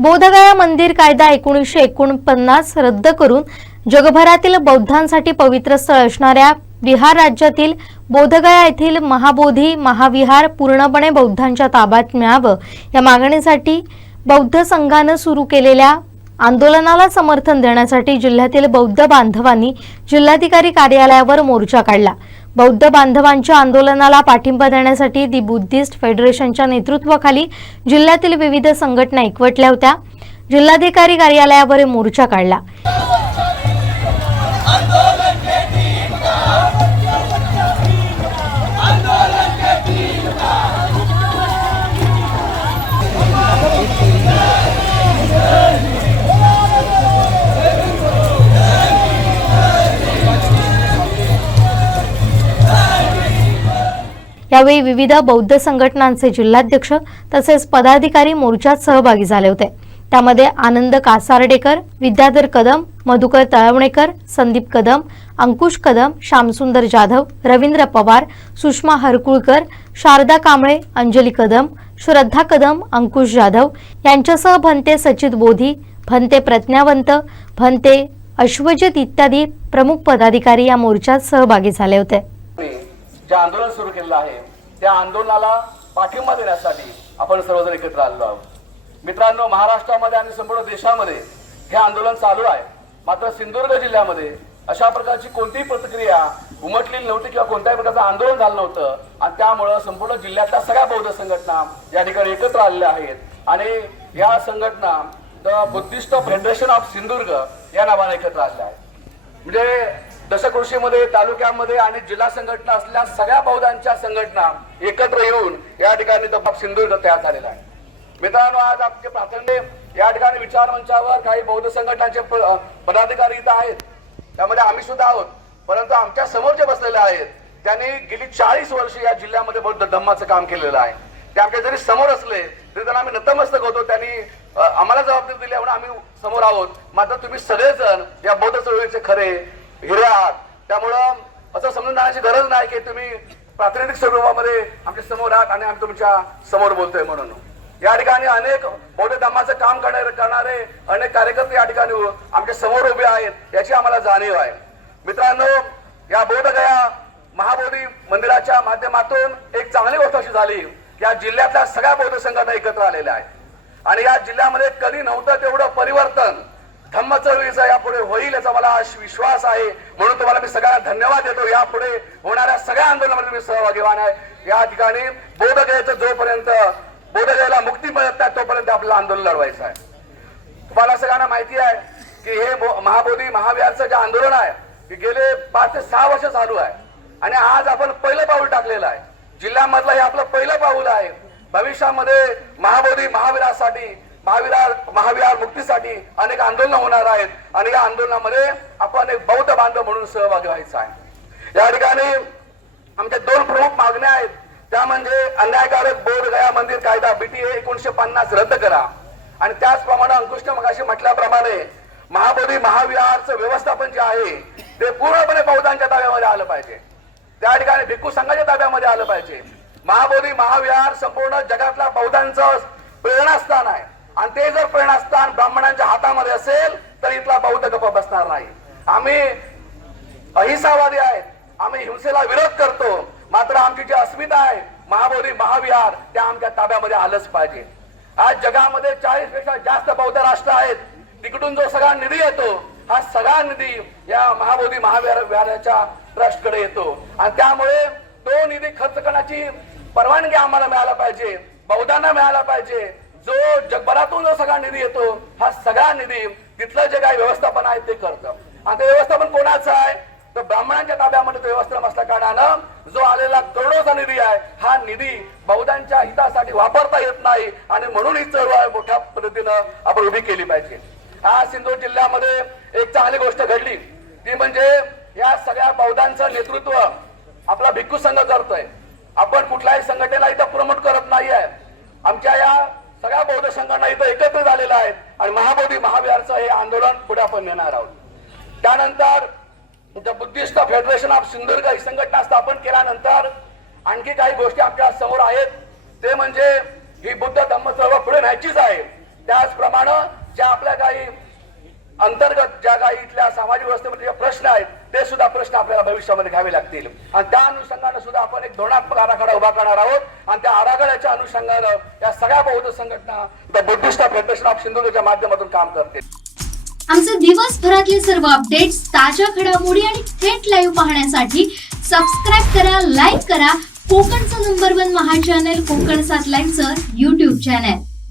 बोधगया मंदिर कायदा एकोणीसशे एकोणपन्नास रद्द करून जगभरातील बौद्धांसाठी पवित्र स्थळ असणाऱ्या बिहार राज्यातील बोधगया येथील महाबोधी महाविहार पूर्णपणे बौद्धांच्या ताब्यात मिळावं. या मागणीसाठी बौद्ध संघानं सुरू केलेल्या आंदोलनाला समर्थन देण्यासाठी जिल्ह्यातील बौद्ध बांधवांनी जिल्हाधिकारी कार्यालयावर मोर्चा काढला. बौद्ध बांधवांच्या आंदोलनाला पाठिंबा देण्यासाठी दी बुद्धिस्ट फेडरेशनच्या नेतृत्वाखाली जिल्ह्यातील विविध संघटना एकवटल्या होत्या. जिल्हाधिकारी कार्यालयावर मोर्चा काढला. यावेळी विविध बौद्ध संघटनांचे जिल्हाध्यक्ष तसेच पदाधिकारी मोर्चात सहभागी झाले होते. त्यामध्ये आनंद कासारडेकर विद्याधर कदम मधुकर तळवणेकर संदीप कदम अंकुश कदम श्यामसुंदर जाधव रवींद्र पवार सुषमा हरकुळकर शारदा कांबळे अंजली कदम श्रद्धा कदम अंकुश जाधव यांच्यासह भंते सचित बोधी भंते प्रज्ञावंत भंते अश्वजित इत्यादी प्रमुख पदाधिकारी या मोर्चात सहभागी झाले होते. जे आंदोलन सुरू केलेलं आहे त्या आंदोलनाला पाठिंबा देण्यासाठी आपण सर्वजण एकत्र आलेलो आहोत. मित्रांनो महाराष्ट्रामध्ये आणि संपूर्ण देशामध्ये हे आंदोलन चालू आहे. मात्र सिंधुदुर्ग जिल्ह्यामध्ये अशा प्रकारची कोणतीही प्रतिक्रिया उमटलेली नव्हती किंवा कोणत्याही प्रकारचं आंदोलन झालं नव्हतं. आणि त्यामुळं संपूर्ण जिल्ह्यातल्या सगळ्या बौद्ध संघटना या ठिकाणी एकत्र आलेल्या आहेत. आणि या संघटना the Buddhist Federation of Sindhudurg या नावाने एकत्र आलेल्या आहेत. म्हणजे दशकृषीमध्ये तालुक्यामध्ये आणि जिल्हा संघटना असलेल्या सगळ्या बौद्धांच्या संघटना एकत्र येऊन या ठिकाणी दबाब सिंधुदुर्ग तयार झालेला आहे. मित्रांनो आज आपले प्राधान्य या ठिकाणी विचार मंचावर काही बौद्ध संघटनांचे प- पदाधिकारी इथं आहेत. त्यामध्ये आम्ही सुद्धा आहोत. परंतु आमच्यासमोर जे बसलेले आहेत त्यांनी गेली चाळीस वर्ष या जिल्ह्यामध्ये बौद्ध धम्माचं काम केलेलं आहे. ते आमच्या जरी समोर असले तरी त्यांना आम्ही नतमस्तक होतो. त्यांनी आम्हाला जबाबदारी दिली म्हणून आम्ही समोर आहोत. मात्र तुम्ही सगळेजण या बौद्ध चळवळीचे खरे हिरे आहात. त्यामुळं असं समजून जाण्याची गरज नाही की तुम्ही प्रातिनिधिक स्वरूपामध्ये आमच्यासमोर आहात आणि आम्ही तुमच्यासमोर बोलतोय म्हणून. या ठिकाणी अनेक बौद्ध धर्माचं काम करणारे करणारे अनेक कार्यकर्ते या ठिकाणी आमच्यासमोर उभे आहेत याची आम्हाला जाणीव आहे. मित्रांनो या बौद्ध गया महाबोधी मंदिराच्या माध्यमातून एक चांगली गोष्ट अशी झाली या जिल्ह्यातल्या सगळ्या बौद्ध संघटना एकत्र आलेल्या आहेत. आणि या जिल्ह्यामध्ये कधी नव्हतं तेवढं परिवर्तन. धम्म चळवळीचा यापुढे होईल याचा मला विश्वास आहे. म्हणून तुम्हाला मी सगळ्यांना धन्यवाद देतो. यापुढे होणाऱ्या सगळ्या आंदोलनामध्ये मी सहभागी होणार आहे. या ठिकाणी बोधगयेचं जोपर्यंत बोधगयेला मुक्ती मिळत नाही तोपर्यंत आपल्याला आंदोलन लढवायचं आहे. तुम्हाला सगळ्यांना माहिती आहे की हे बो- महाबोधी महाविहारचं जे आंदोलन आहे ते गेले पाच ते सहा वर्ष चालू आहे. आणि आज आपण पहिलं पाऊल टाकलेलं आहे. जिल्ह्यामधलं हे आपलं पहिलं पाऊल आहे. भविष्यामध्ये महाबोधी महावीरासाठी महाविहार महाविहार मुक्तीसाठी अनेक आंदोलन होणार आहेत. आणि या आंदोलनामध्ये आपण एक बौद्ध बांधव म्हणून सहभागी व्हायचं आहे. या ठिकाणी आमच्या दोन प्रमुख मागण्या आहेत. त्या म्हणजे अन्यायकारक बोध गया मंदिर कायदा बीटीए एकोणीशे पन्नास रद्द करा. आणि त्याचप्रमाणे अंकुशने मगाशी म्हटल्याप्रमाणे महाबोधी महाविहारचं व्यवस्थापन जे आहे ते पूर्णपणे बौद्धांच्या ताब्यामध्ये आलं पाहिजे. त्या ठिकाणी भिक्खू संघाच्या ताब्यामध्ये आलं पाहिजे. महाबोधी महाविहार संपूर्ण जगातल्या बौद्धांचं प्रेरणास्थान आहे. आणि ते जर प्रेरणास्थान ब्राह्मणांच्या हातामध्ये असेल तर इथला बौद्ध गप्प बसणार नाही. आम्ही अहिंसावादी आहेत आम्ही हिंसेला विरोध करतो. मात्र आमची जी अस्मिता आहे महाबोधी महाविहार त्या आमच्या ताब्यामध्ये आलंच पाहिजे. आज जगामध्ये चाळीसपेक्षा जास्त बौद्ध राष्ट्र आहेत. तिकडून जो सगळा निधी येतो हा सगळा निधी या महाबोधी महाविहार विहाराच्या ट्रस्ट येतो. आणि त्यामुळे तो निधी खर्च करण्याची परवानगी आम्हाला मिळायला पाहिजे. बौद्धांना मिळायला पाहिजे. जो जगभरातून जो सगळा निधी येतो हा सगळा निधी तिथलं जे काही व्यवस्थापन आहे ते करतं. आणि ते व्यवस्थापन कोणाचं आहे? तर ब्राह्मणांच्या ताब्यामध्ये तो व्यवस्थापन असल्या कारणानं जो आलेला करोडोचा निधी आहे हा निधी बौद्धांच्या हितासाठी वापरता येत नाही आणि म्हणून ही चळवळ मोठ्या पद्धतीनं आपण उभी केली पाहिजे. आज सिंधू जिल्ह्यामध्ये एक चांगली गोष्ट घडली. ती म्हणजे या सगळ्या बौद्धांचं नेतृत्व आपला भिक्खू संघ करतोय. आपण कुठल्याही संघटनेला इथं प्रमोट करत नाही आहे आमच्या या सगळ्या बौद्ध संघटना इथं एकत्र झालेल्या आहेत आणि महाबोधी महाविहारचं हे आंदोलन पुढे आपण नेणार आहोत. त्यानंतर बुद्धिस्ट फेडरेशन ऑफ सिंधुदुर्ग ही संघटना स्थापन केल्यानंतर आणखी काही गोष्टी आपल्यासमोर आहेत. ते म्हणजे ही बुद्ध धम्म चळवळ पुढे न्यायचीच आहे. त्याचप्रमाणे ज्या आपल्या काही अंतर्गत ज्या काही इथल्या सामाजिक व्यवस्थेमध्ये जे प्रश्न आहेत ते सुद्धा प्रश्न आपल्याला भविष्यामध्ये घ्यावे लागतील. आणि त्या अनुषंगाने आपण एक धोरणात्मक आराखडा उभा करणार आहोत. आणि त्या आराखड्याच्या अनुषंगानं या सगळ्या बौद्ध संघटना द बुद्धिस्ट फेडरेशन ऑफ सिंधुदुर्गच्या माध्यमातून काम करते आमचे दिवसभरातले सर्व अपडेट्स ताज्या घडामोडी आणि थेट लाईव्ह पाहण्यासाठी सबस्क्राईब करा लाईक करा. कोकणचं नंबर वन महा चॅनल कोकण सात लाईव्हचं युट्यूब चॅनल